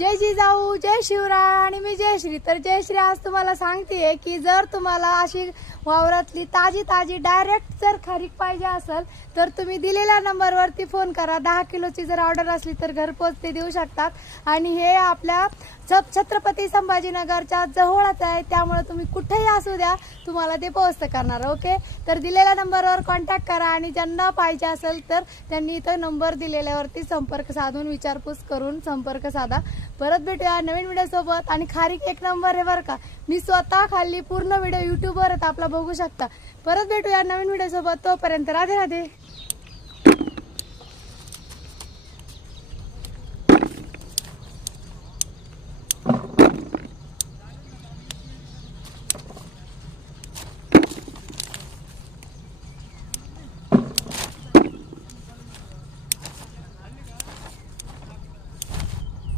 जय जिजाऊ, जय शिवराय आणि मी जयश्री. तर जयश्री आज तुम्हाला सांगते की जर तुम्हाला अशी वावरातली ताजी ताजी डायरेक्ट जर खारीक पाहिजे असेल तर तुम्ही दिलेल्या नंबरवरती फोन करा. 10 किलोची जर ऑर्डर असली तर घरपोच ते देऊ शकतात. आणि हे आपल्या छत्रपती संभाजीनगरच्या जवळच आहे, त्यामुळे तुम्ही कुठेही असू द्या तुम्हाला ते पोहोच करणार. ओके, तर दिलेल्या नंबरवर कॉन्टॅक्ट करा आणि ज्यांना पाहिजे असेल तर त्यांनी इथं नंबर दिलेल्यावरती संपर्क साधून विचारपूस करून संपर्क साधा. परत भेटूया नवीन व्हिडिओ सोबत. आणि खारीक एक नंबर आहे बरं का, मी स्वतः खाल्ली. पूर्ण व्हिडिओ यूट्यूबवर आपला बघू शकता. परत भेटूया नवीन व्हिडिओ सोबत. तोपर्यंत राधे राधे.